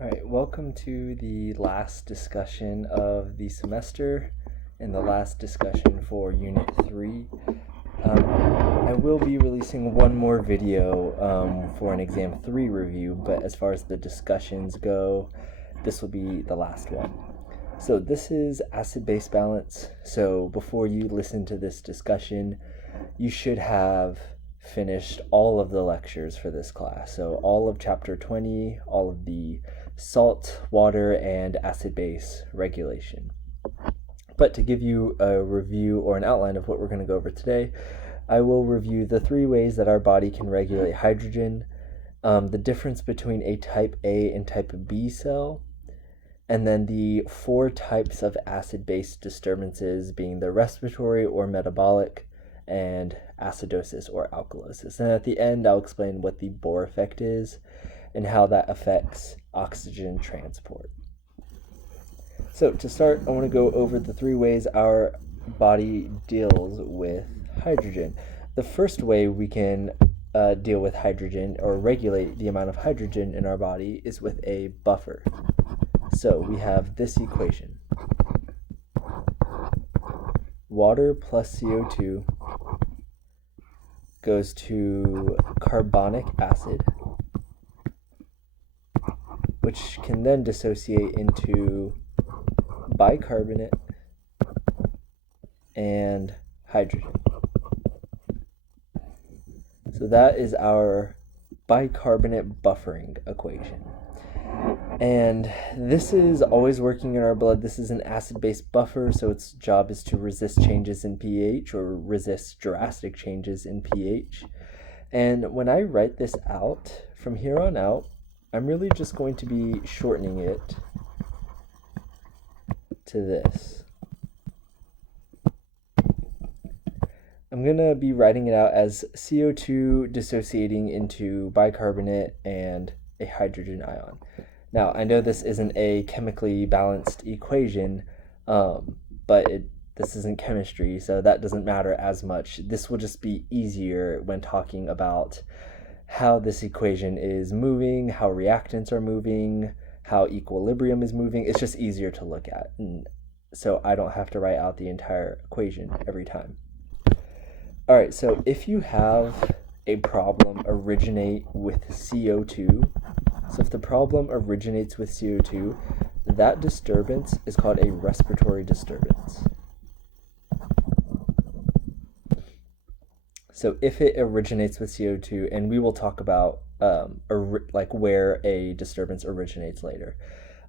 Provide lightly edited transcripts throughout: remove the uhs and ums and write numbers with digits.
All right, welcome to the last discussion of the semester and the last discussion for Unit 3. I will be releasing one more video for an Exam 3 review, but as far as the discussions go, this will be the last one. So this is acid-base balance. So before you listen to this discussion, you should have finished all of the lectures for this class. So all of Chapter 20, all of the salt, water, and acid-base regulation. But to give you a review or an outline of what we're going to go over today, I will review the 3 ways that our body can regulate hydrogen, the difference between a type A and type B cell, and then the 4 types of acid-base disturbances being the respiratory or metabolic, and acidosis or alkalosis. And at the end, I'll explain what the Bohr effect is and how that affects oxygen transport. So to start, I want to go over the 3 ways our body deals with hydrogen. The first way we can deal with hydrogen or regulate the amount of hydrogen in our body is with a buffer. So we have this equation. Water plus CO2 goes to carbonic acid, which can then dissociate into bicarbonate and hydrogen. So that is our bicarbonate buffering equation. And this is always working in our blood. This is an acid-base buffer, so its job is to resist changes in pH or resist drastic changes in pH. And when I write this out, from here on out, I'm really just going to be shortening it to this. I'm going to be writing it out as CO2 dissociating into bicarbonate and a hydrogen ion. Now, I know this isn't a chemically balanced equation, but this isn't chemistry, so that doesn't matter as much. This will just be easier when talking about how this equation is moving, how reactants are moving, how equilibrium is moving. It's just easier to look at, and so I don't have to write out the entire equation every time. All right, so if you have a problem originate with CO2, so if the problem originates with CO2, that disturbance is called a respiratory disturbance. So if it originates with CO2, and we will talk about where a disturbance originates later.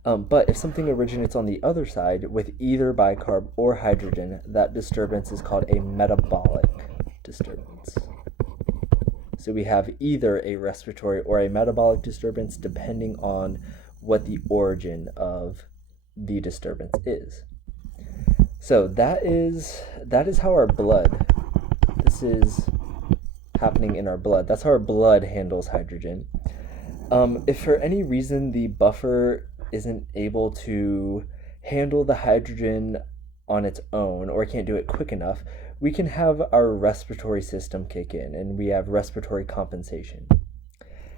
But if something originates on the other side with either bicarb or hydrogen, that disturbance is called a metabolic disturbance. So we have either a respiratory or a metabolic disturbance depending on what the origin of the disturbance is. So that is how our blood, this is happening in our blood. That's how our blood handles hydrogen. If for any reason the buffer isn't able to handle the hydrogen on its own or can't do it quick enough, we can have our respiratory system kick in, and we have respiratory compensation.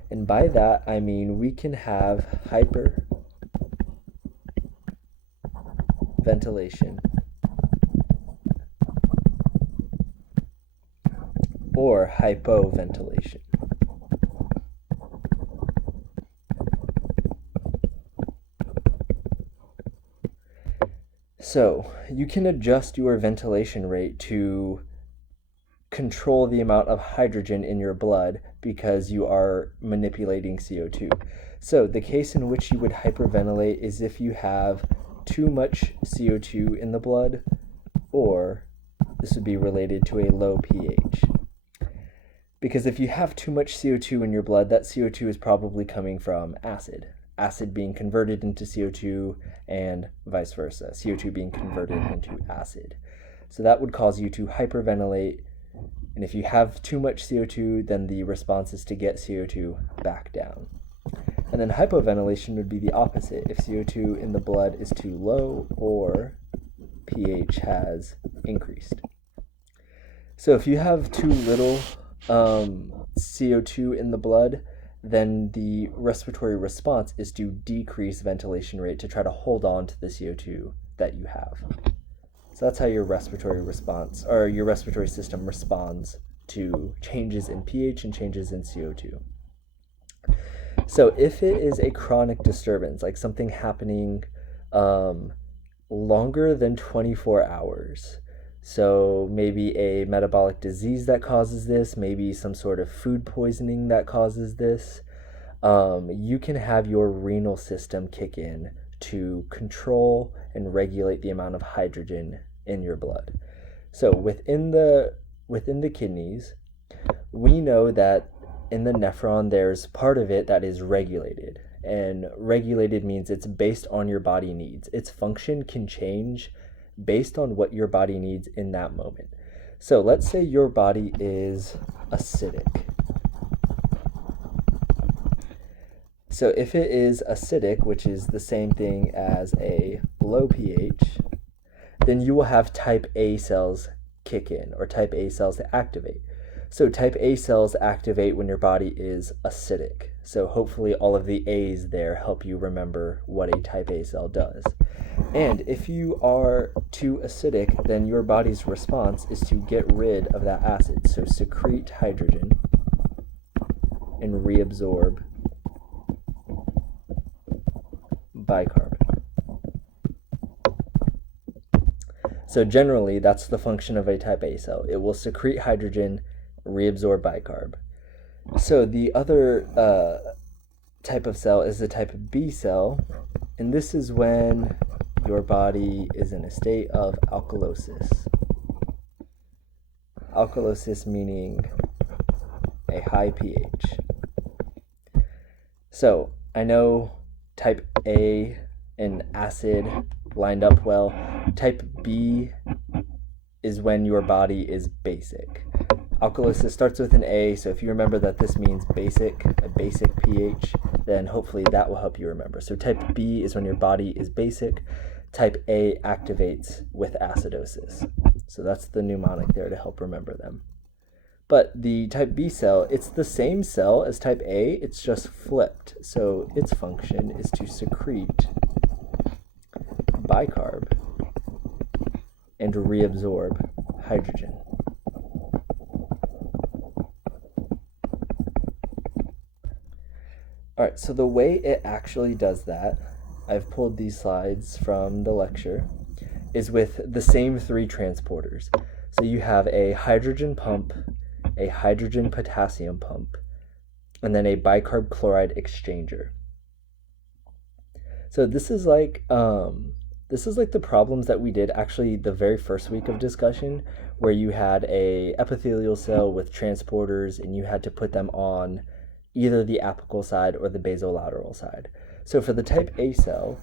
And by that, I mean we can have hyperventilation or hypoventilation. So you can adjust your ventilation rate to control the amount of hydrogen in your blood because you are manipulating CO2. So the case in which you would hyperventilate is if you have too much CO2 in the blood, or this would be related to a low pH. Because if you have too much CO2 in your blood, that CO2 is probably coming from acid being converted into CO2 and vice versa, CO2 being converted into acid. So that would cause you to hyperventilate, and if you have too much CO2, then the response is to get CO2 back down. And then hypoventilation would be the opposite, if CO2 in the blood is too low or pH has increased. So if you have too little CO2 in the blood, then the respiratory response is to decrease ventilation rate to try to hold on to the CO2 that you have. So that's how your respiratory response, or your respiratory system, responds to changes in pH and changes in CO2. So if it is a chronic disturbance, like something happening longer than 24 hours, so maybe a metabolic disease that causes this, maybe some sort of food poisoning that causes this, you can have your renal system kick in to control and regulate the amount of hydrogen in your blood. So within the kidneys, we know that in the nephron there's part of it that is regulated, and regulated means it's based on your body needs. Its function can change based on what your body needs in that moment. So let's say your body is acidic. So if it is acidic, which is the same thing as a low pH, then you will have type A cells kick in, or type A cells to activate. So type A cells activate when your body is acidic. So hopefully all of the A's there help you remember what a type A cell does. And if you are too acidic, then your body's response is to get rid of that acid. So secrete hydrogen and reabsorb bicarb. So generally, that's the function of a type A cell. It will secrete hydrogen, reabsorb bicarb. So the other type of cell is the type B cell, and this is when your body is in a state of alkalosis. Alkalosis meaning a high pH. So I know type A and acid lined up well. Type B is when your body is basic. Alkalosis starts with an A, so if you remember that this means basic, a basic pH, then hopefully that will help you remember. So type B is when your body is basic. Type A activates with acidosis. So that's the mnemonic there to help remember them. But the type B cell, it's the same cell as type A, it's just flipped. So its function is to secrete bicarb and reabsorb hydrogen. All right, so the way it actually does that, I've pulled these slides from the lecture, is with the same three transporters. So you have a hydrogen pump, a hydrogen potassium pump, and then a bicarb chloride exchanger. So this is like the problems that we did actually the very first week of discussion, where you had a epithelial cell with transporters and you had to put them on either the apical side or the basolateral side. So for the type A cell,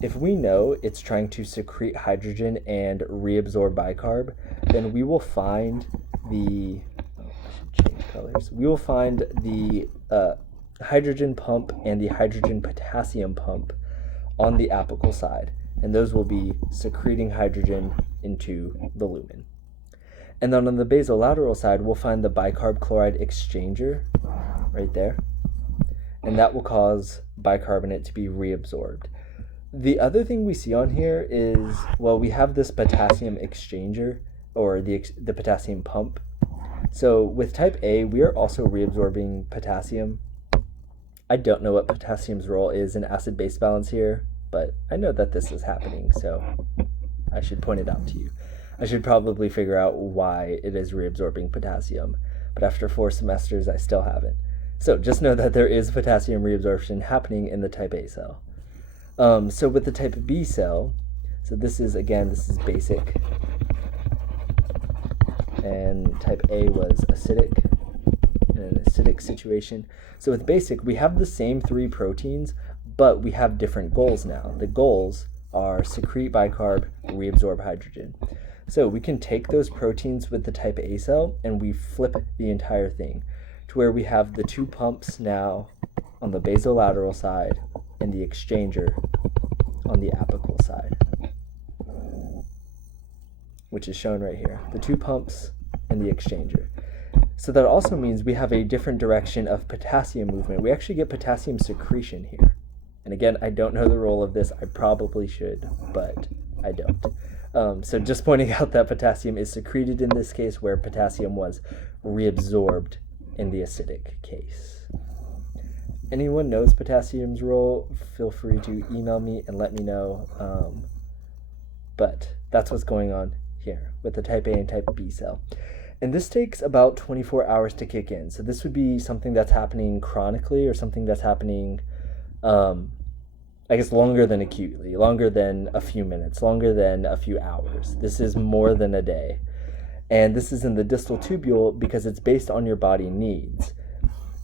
if we know it's trying to secrete hydrogen and reabsorb bicarb, then we will find the hydrogen pump and the hydrogen potassium pump on the apical side, and those will be secreting hydrogen into the lumen. And then on the basolateral side, we'll find the bicarb chloride exchanger right there, and that will cause bicarbonate to be reabsorbed. The other thing we see on here is, well, we have this potassium exchanger, or the potassium pump. So with type A, we are also reabsorbing potassium. I don't know what potassium's role is in acid-base balance here, but I know that this is happening, so I should point it out to you. I should probably figure out why it is reabsorbing potassium, but after 4 semesters, I still haven't. So just know that there is potassium reabsorption happening in the type A cell. So with the type B cell, so this is basic, and type A was acidic, in an acidic situation. So with basic, we have the same 3 proteins, but we have different goals now. The goals are secrete bicarb, reabsorb hydrogen. So we can take those proteins with the type A cell and we flip the entire thing to where we have the 2 pumps now on the basolateral side and the exchanger on the apical side, which is shown right here. The 2 pumps and the exchanger. So that also means we have a different direction of potassium movement. We actually get potassium secretion here. And again, I don't know the role of this. I probably should, but I don't. So just pointing out that potassium is secreted in this case, where potassium was reabsorbed in the acidic case. Anyone knows potassium's role, feel free to email me and let me know. But that's what's going on here with the type A and type B cell. And this takes about 24 hours to kick in. So this would be something that's happening chronically, or something that's happening, I guess, longer than acutely, longer than a few minutes, longer than a few hours. This is more than a day. And this is in the distal tubule because it's based on your body needs.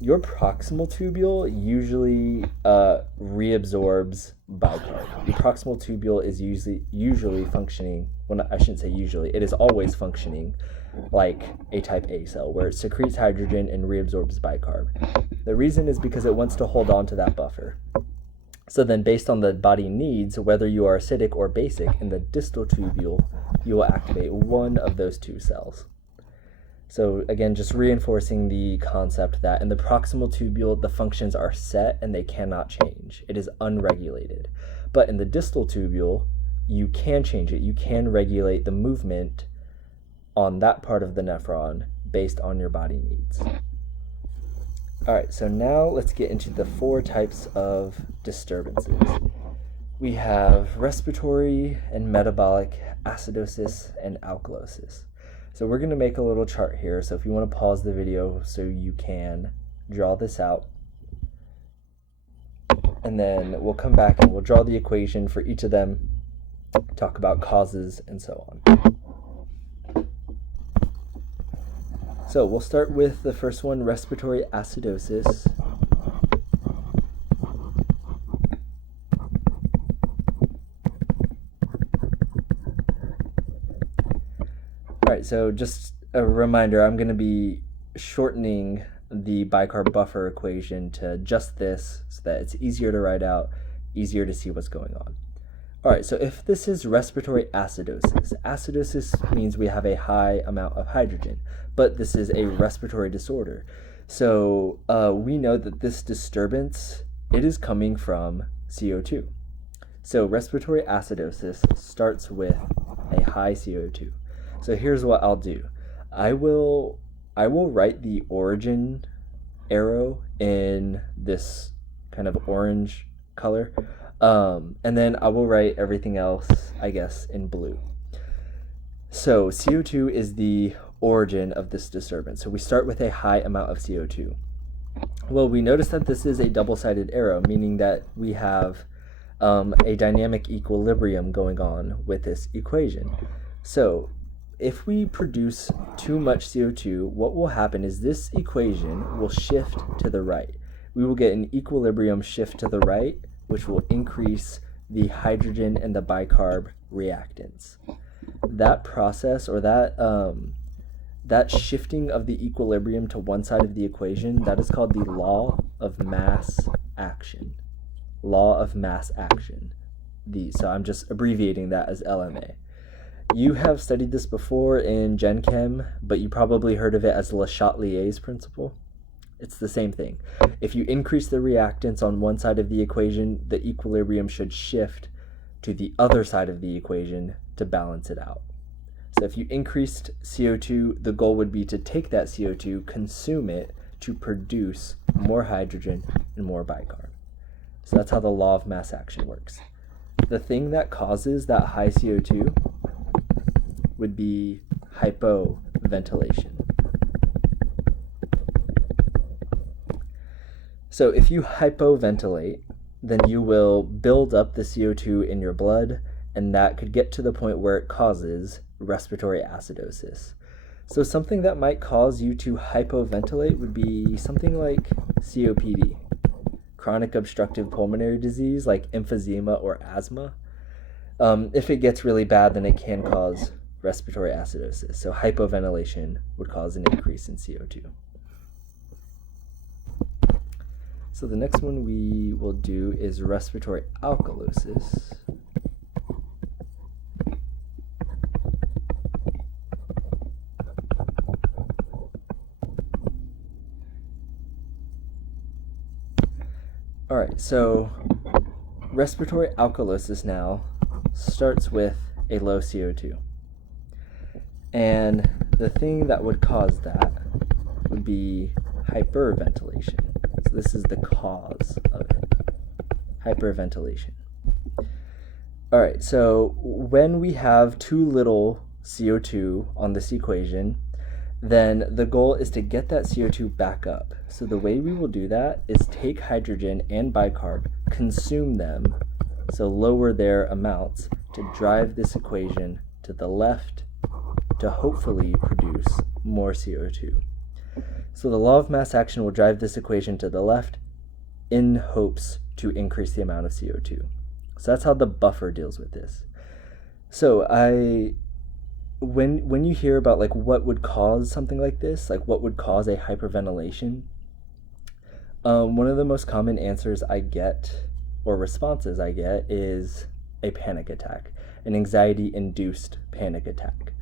Your proximal tubule usually reabsorbs bicarb. The proximal tubule is usually functioning, well, I shouldn't say usually, it is always functioning like a type A cell, where it secretes hydrogen and reabsorbs bicarb. The reason is because it wants to hold on to that buffer. So then, based on the body needs, whether you are acidic or basic, in the distal tubule, you will activate one of those two cells. So again, just reinforcing the concept that in the proximal tubule, the functions are set and they cannot change. It is unregulated. But in the distal tubule, you can change it. You can regulate the movement on that part of the nephron based on your body needs. All right, so now let's get into the 4 types of disturbances. We have respiratory and metabolic, acidosis, and alkalosis. So we're going to make a little chart here. So if you want to pause the video so you can draw this out. And then we'll come back and we'll draw the equation for each of them, talk about causes, and so on. So we'll start with the first one, respiratory acidosis. All right, so just a reminder, I'm going to be shortening the bicarb buffer equation to just this so that it's easier to write out, easier to see what's going on. All right, so if this is respiratory acidosis, acidosis means we have a high amount of hydrogen, but this is a respiratory disorder. So we know that this disturbance, it is coming from CO2. So respiratory acidosis starts with a high CO2. So here's what I'll do. I will write the origin arrow in this kind of orange color. And then I will write everything else, I guess, in blue. So CO2 is the origin of this disturbance. So we start with a high amount of CO2. Well, we notice that this is a double-sided arrow, meaning that we have a dynamic equilibrium going on with this equation. So if we produce too much CO2, what will happen is this equation will shift to the right. We will get an equilibrium shift to the right, which will increase the hydrogen and the bicarb reactants. That process, or that shifting of the equilibrium to one side of the equation, that is called the law of mass action. Law of mass action. So I'm just abbreviating that as LMA. You have studied this before in Gen Chem, but you probably heard of it as Le Chatelier's principle. It's the same thing. If you increase the reactants on one side of the equation, the equilibrium should shift to the other side of the equation to balance it out. So if you increased CO2, the goal would be to take that CO2, consume it to produce more hydrogen and more bicarb. So that's how the law of mass action works. The thing that causes that high CO2 would be hypoventilation. So if you hypoventilate, then you will build up the CO2 in your blood, and that could get to the point where it causes respiratory acidosis. So something that might cause you to hypoventilate would be something like COPD, chronic obstructive pulmonary disease like emphysema or asthma. If it gets really bad, then it can cause respiratory acidosis. So hypoventilation would cause an increase in CO2. So the next one we will do is respiratory alkalosis. All right, so respiratory alkalosis now starts with a low CO2. And the thing that would cause that would be hyperventilation. So this is the cause of it, hyperventilation. All right, so when we have too little CO2 on this equation, then the goal is to get that CO2 back up. So the way we will do that is take hydrogen and bicarb, consume them, so lower their amounts to drive this equation to the left to hopefully produce more CO2. So the law of mass action will drive this equation to the left in hopes to increase the amount of CO2. So that's how the buffer deals with this. So when you hear about like what would cause something like this, like what would cause a hyperventilation, one of the most common answers I get or responses I get is a panic attack, an anxiety-induced panic attack.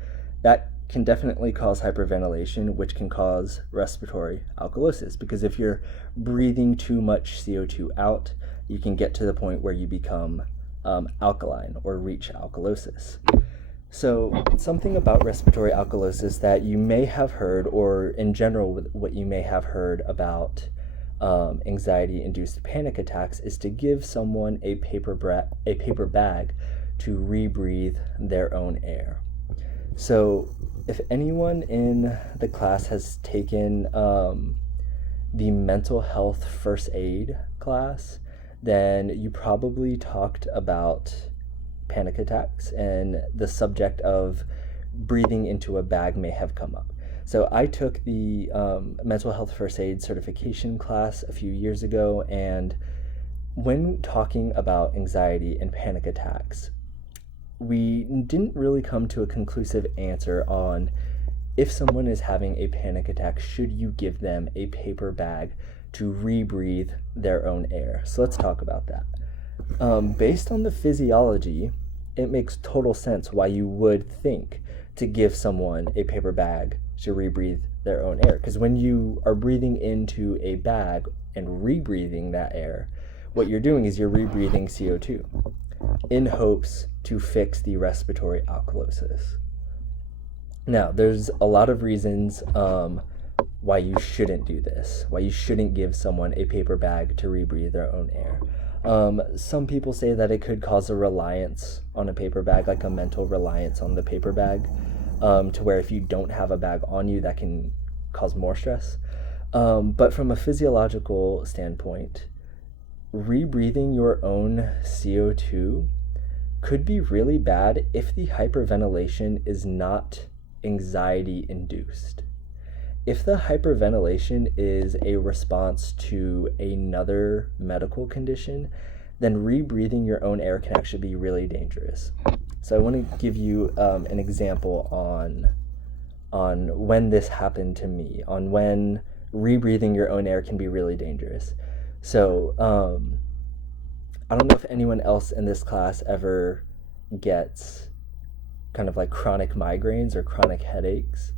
That can definitely cause hyperventilation, which can cause respiratory alkalosis, because if you're breathing too much CO2 out, you can get to the point where you become alkaline or reach alkalosis. So something about respiratory alkalosis that you may have heard, or in general what you may have heard about anxiety-induced panic attacks, is to give someone a paper bag to rebreathe their own air. So if anyone in the class has taken the mental health first aid class, then you probably talked about panic attacks, and the subject of breathing into a bag may have come up. So I took the mental health first aid certification class a few years ago, and when talking about anxiety and panic attacks, we didn't really come to a conclusive answer on if someone is having a panic attack, should you give them a paper bag to rebreathe their own air? So let's talk about that. Based on the physiology, it makes total sense why you would think to give someone a paper bag to rebreathe their own air. Because when you are breathing into a bag and rebreathing that air, what you're doing is you're rebreathing CO2 in hopes to fix the respiratory alkalosis. Now, there's a lot of reasons why you shouldn't do this, why you shouldn't give someone a paper bag to rebreathe their own air. Some people say that it could cause a reliance on a paper bag, like a mental reliance on the paper bag, to where if you don't have a bag on you, that can cause more stress. But from a physiological standpoint, rebreathing your own CO2 could be really bad if the hyperventilation is not anxiety-induced. If the hyperventilation is a response to another medical condition, then rebreathing your own air can actually be really dangerous. So I want to give you an example on when this happened to me, on when rebreathing your own air can be really dangerous. So I don't know if anyone else in this class ever gets kind of like chronic migraines or chronic headaches.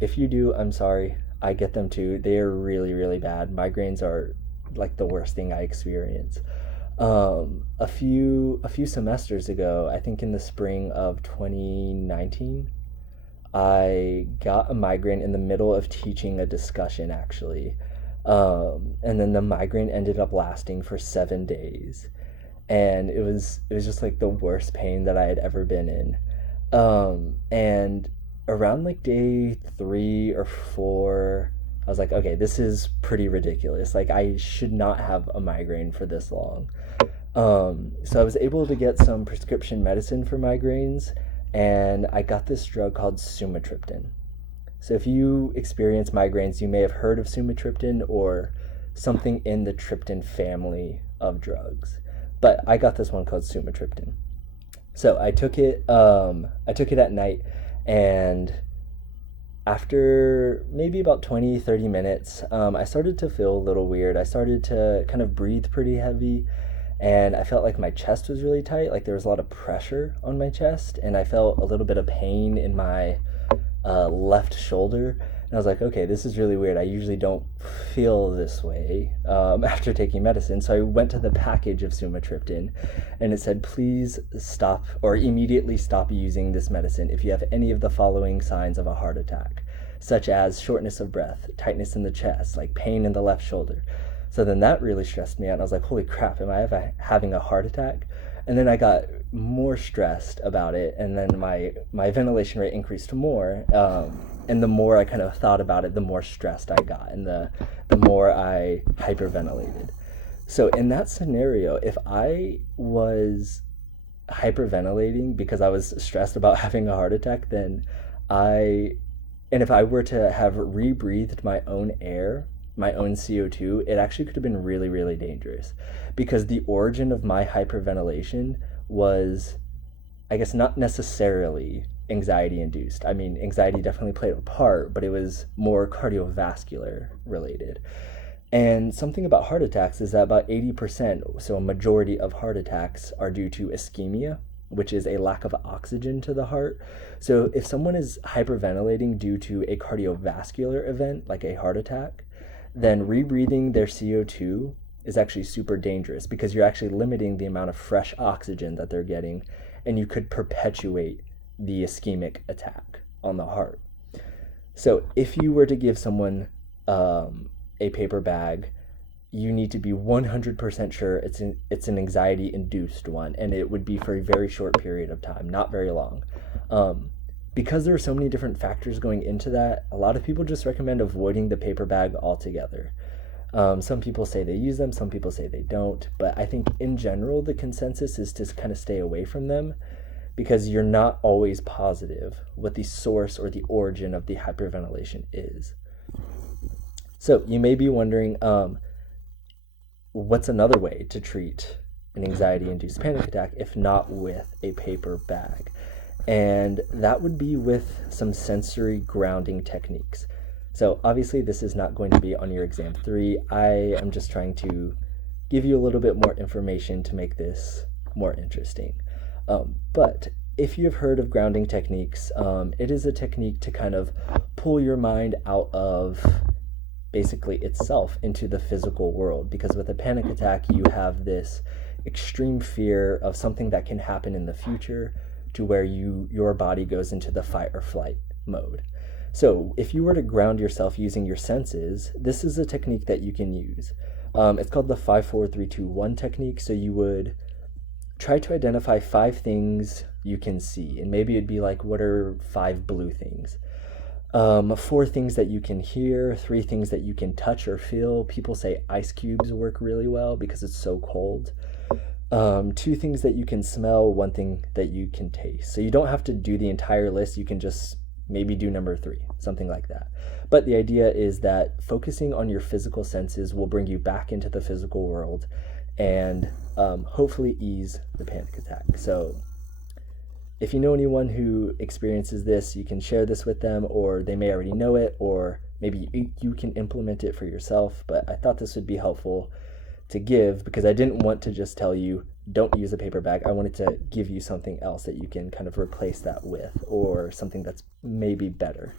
If you do, I'm sorry, I get them too. They are really, really bad. Migraines are like the worst thing I experience. A few semesters ago, I think in the spring of 2019, I got a migraine in the middle of teaching a discussion, actually. And then the migraine ended up lasting for 7 days. And it was just like the worst pain that I had ever been in. And around like day 3 or 4, I was like, okay, this is pretty ridiculous. Like, I should not have a migraine for this long. So I was able to get some prescription medicine for migraines, and I got this drug called sumatriptan. So if you experience migraines, you may have heard of sumatriptan or something in the triptan family of drugs. But I got this one called sumatriptan. So I took it at night, and after maybe about 20-30 minutes, I started to feel a little weird. I started to kind of breathe pretty heavy, and I felt like my chest was really tight, like there was a lot of pressure on my chest, and I felt a little bit of pain in my left shoulder. And I was like, okay, this is really weird. I usually don't feel this way after taking medicine. So I went to the package of sumatriptan, and it said, please stop or immediately stop using this medicine if you have any of the following signs of a heart attack, such as shortness of breath, tightness in the chest, like pain in the left shoulder. So then that really stressed me out, and I was like, holy crap, am I having a heart attack? And then I got more stressed about it, and then my ventilation rate increased more. And the more I kind of thought about it, the more stressed I got, and the more I hyperventilated. So in that scenario, if I was hyperventilating because I was stressed about having a heart attack, and if I were to have rebreathed my own air, my own CO2, it actually could have been really, really dangerous, because the origin of my hyperventilation was, I guess, not necessarily anxiety induced. I mean, anxiety definitely played a part, but it was more cardiovascular related. And something about heart attacks is that about 80%, so a majority of heart attacks, are due to ischemia, which is a lack of oxygen to the heart. So if someone is hyperventilating due to a cardiovascular event, like a heart attack, then rebreathing their CO2 is actually super dangerous, because you're actually limiting the amount of fresh oxygen that they're getting, and you could perpetuate the ischemic attack on the heart. So if you were to give someone a paper bag, you need to be 100% sure it's an anxiety-induced one, and it would be for a very short period of time, not very long. Because there are so many different factors going into that, a lot of people just recommend avoiding the paper bag altogether. Some people say they use them, some people say they don't, but I think in general the consensus is to kind of stay away from them, because you're not always positive what the source or the origin of the hyperventilation is. So you may be wondering, what's another way to treat an anxiety-induced panic attack if not with a paper bag? And that would be with some sensory grounding techniques. So obviously this is not going to be on your exam 3. I am just trying to give you a little bit more information to make this more interesting. But if you've heard of grounding techniques, it is a technique to kind of pull your mind out of basically itself into the physical world, because with a panic attack you have this extreme fear of something that can happen in the future, to where your body goes into the fight or flight mode. So if you were to ground yourself using your senses, this is a technique that you can use. It's called the 5-4-3-2-1 technique. So you would try to identify 5 things you can see, and maybe it'd be like, what are 5 blue things? 4 things that you can hear, 3 things that you can touch or feel. People say ice cubes work really well because it's so cold. 2 things that you can smell, 1 thing that you can taste. So you don't have to do the entire list. You can just maybe do number 3, something like that. But the idea is that focusing on your physical senses will bring you back into the physical world and hopefully ease the panic attack. So if you know anyone who experiences this, you can share this with them, or they may already know it, or maybe you can implement it for yourself. But I thought this would be helpful to give, because I didn't want to just tell you don't use a paper bag. I wanted to give you something else that you can kind of replace that with, or something that's maybe better.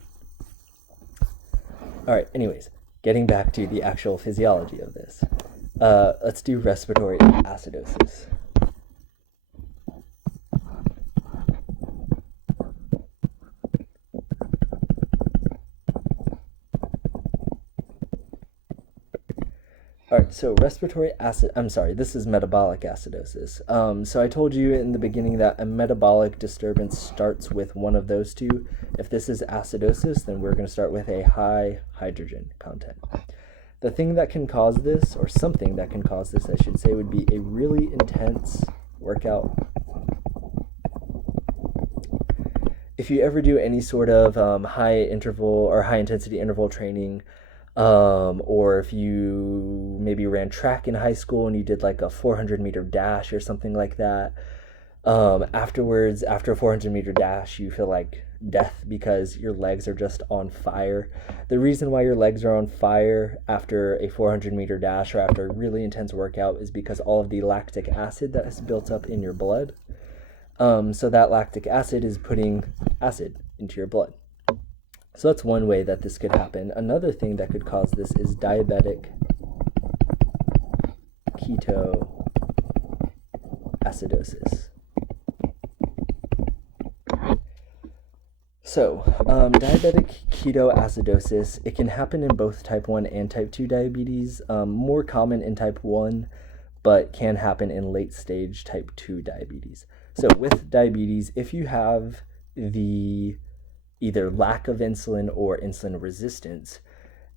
All right, anyways, getting back to the actual physiology of this. Let's do respiratory acidosis. All right, so this is metabolic acidosis. So I told you in the beginning that a metabolic disturbance starts with one of those two. If this is acidosis, then we're going to start with a high hydrogen content. The thing that can cause this, or something that can cause this, I should say, would be a really intense workout. If you ever do any sort of high interval or high intensity interval training, or if you maybe ran track in high school and you did like a 400-meter dash or something like that, afterwards, after a 400-meter dash, you feel like death because your legs are just on fire. The reason why your legs are on fire after a 400-meter dash or after a really intense workout is because all of the lactic acid that has built up in your blood. So that lactic acid is putting acid into your blood. So that's one way that this could happen. Another thing that could cause this is diabetic ketoacidosis. So, diabetic ketoacidosis, it can happen in both type 1 and type 2 diabetes, more common in type 1, but can happen in late stage type 2 diabetes. So with diabetes, if you have the either lack of insulin or insulin resistance,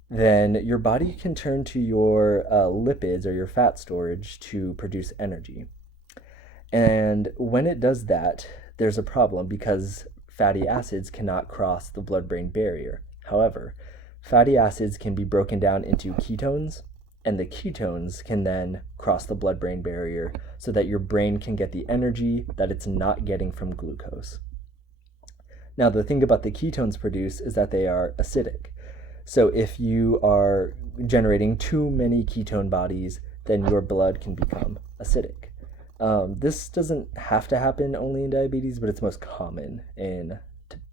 then your body can turn to your lipids or your fat storage to produce energy. And when it does that, there's a problem because fatty acids cannot cross the blood-brain barrier. However, fatty acids can be broken down into ketones, and the ketones can then cross the blood-brain barrier so that your brain can get the energy that it's not getting from glucose. Now, the thing about the ketones produced is that they are acidic. So if you are generating too many ketone bodies, then your blood can become acidic. This doesn't have to happen only in diabetes, but it's most common in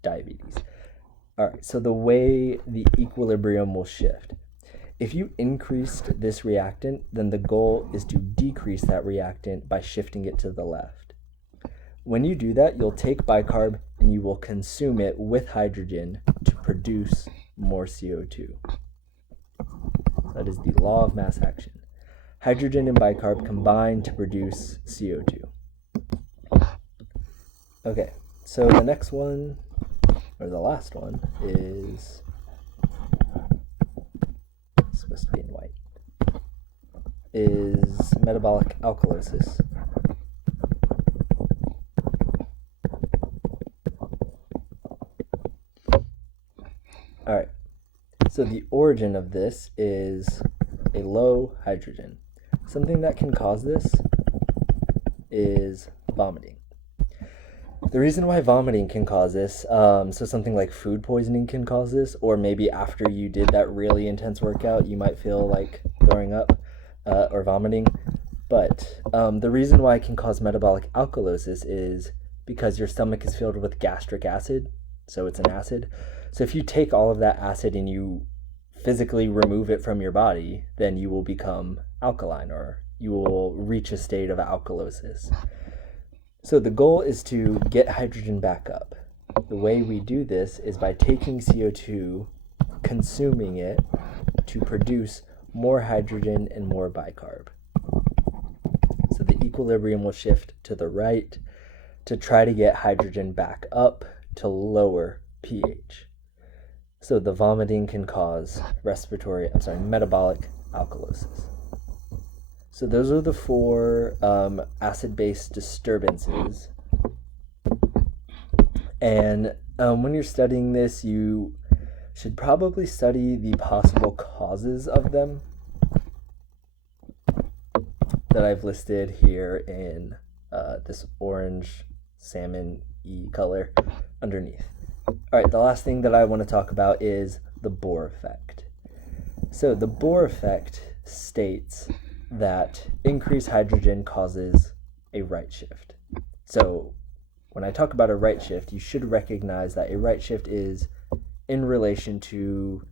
diabetes. All right, so the way the equilibrium will shift. If you increased this reactant, then the goal is to decrease that reactant by shifting it to the left. When you do that, you'll take bicarb and you will consume it with hydrogen to produce more CO2. That is the law of mass action. Hydrogen and bicarb combine to produce CO2. Okay, so the next one, or the last one, is supposed to be in white, is metabolic alkalosis. All right, so the origin of this is a low hydrogen. Something that can cause this is vomiting. The reason why vomiting can cause this, so something like food poisoning can cause this, or maybe after you did that really intense workout, you might feel like throwing up or vomiting. But the reason why it can cause metabolic alkalosis is because your stomach is filled with gastric acid, so it's an acid. So if you take all of that acid and you physically remove it from your body, then you will become alkaline, or you will reach a state of alkalosis. So the goal is to get hydrogen back up. The way we do this is by taking CO2, consuming it to produce more hydrogen and more bicarb. So the equilibrium will shift to the right to try to get hydrogen back up to lower pH. So the vomiting can cause metabolic alkalosis. So those are the four acid-base disturbances. And when you're studying this, you should probably study the possible causes of them that I've listed here in this orange salmon-y color underneath. All right, the last thing that I want to talk about is the Bohr effect. So the Bohr effect states that increased hydrogen causes a right shift. So when I talk about a right shift, you should recognize that a right shift is in relation to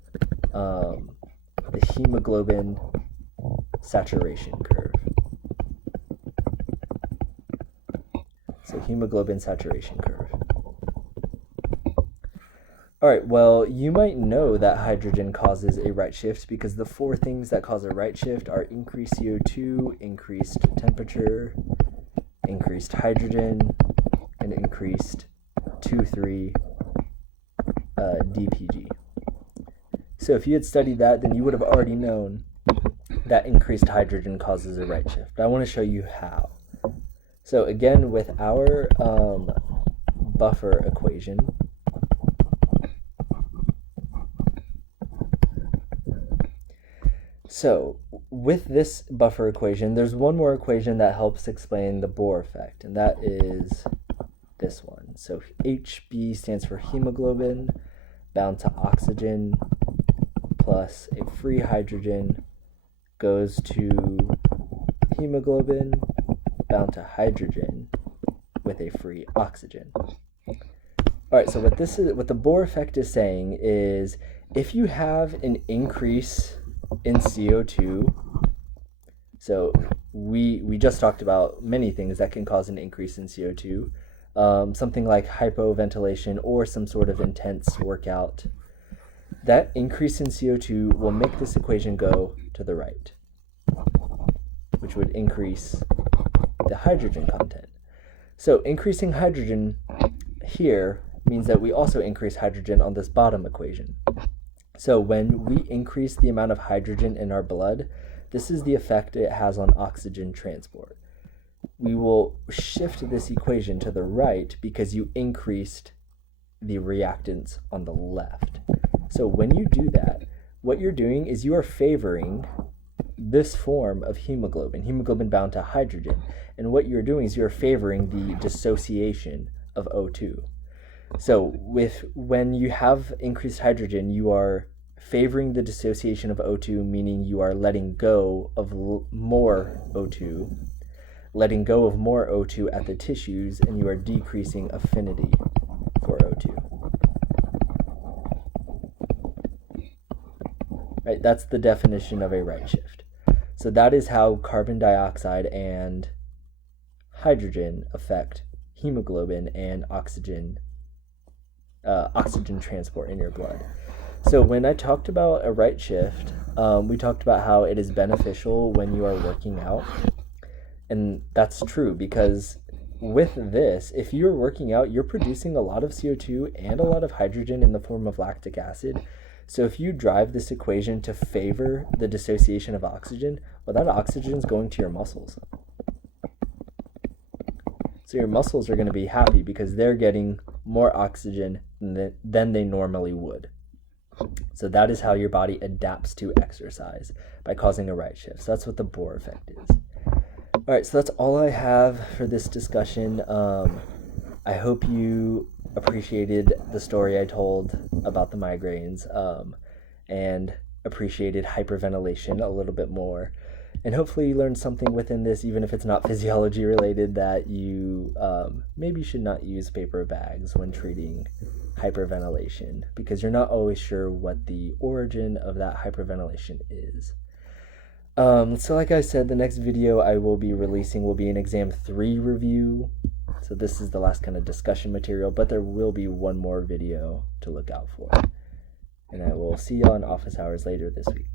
the hemoglobin saturation curve. So hemoglobin saturation curve. All right, well, you might know that hydrogen causes a right shift because the four things that cause a right shift are increased CO2, increased temperature, increased hydrogen, and increased 2,3 DPG. So if you had studied that, then you would have already known that increased hydrogen causes a right shift. I want to show you how. So again, with our buffer equation, so with this buffer equation, there's one more equation that helps explain the Bohr effect, and that is this one. So HB stands for hemoglobin bound to oxygen plus a free hydrogen goes to hemoglobin bound to hydrogen with a free oxygen. All right, so what the Bohr effect is saying is if you have an increase in CO2, so we just talked about many things that can cause an increase in CO2, something like hypoventilation or some sort of intense workout. That increase in CO2 will make this equation go to the right, which would increase the hydrogen content. So increasing hydrogen here means that we also increase hydrogen on this bottom equation. So when we increase the amount of hydrogen in our blood, this is the effect it has on oxygen transport. We will shift this equation to the right because you increased the reactants on the left. So when you do that, what you're doing is you are favoring this form of hemoglobin bound to hydrogen. And what you're doing is you're favoring the dissociation of O2. So when you have increased hydrogen, you are favoring the dissociation of O2, meaning you are letting go of more O2, letting go of more O2 at the tissues, and you are decreasing affinity for O2. Right, that's the definition of a right shift. So that is how carbon dioxide and hydrogen affect hemoglobin and oxygen transport in your blood. So when I talked about a right shift, we talked about how it is beneficial when you are working out. And that's true because with this, if you're working out, you're producing a lot of CO2 and a lot of hydrogen in the form of lactic acid. So if you drive this equation to favor the dissociation of oxygen, well, that oxygen is going to your muscles. So your muscles are going to be happy because they're getting more oxygen than they normally would. So that is how your body adapts to exercise, by causing a right shift. So that's what the Bohr effect is. All right, so that's all I have for this discussion. I hope you appreciated the story I told about the migraines, and appreciated hyperventilation a little bit more. And hopefully you learned something within this, even if it's not physiology related, that you maybe should not use paper bags when treating hyperventilation, because you're not always sure what the origin of that hyperventilation is. So like I said, the next video I will be releasing will be an exam 3 review. So this is the last kind of discussion material, but there will be one more video to look out for. And I will see you on office hours later this week.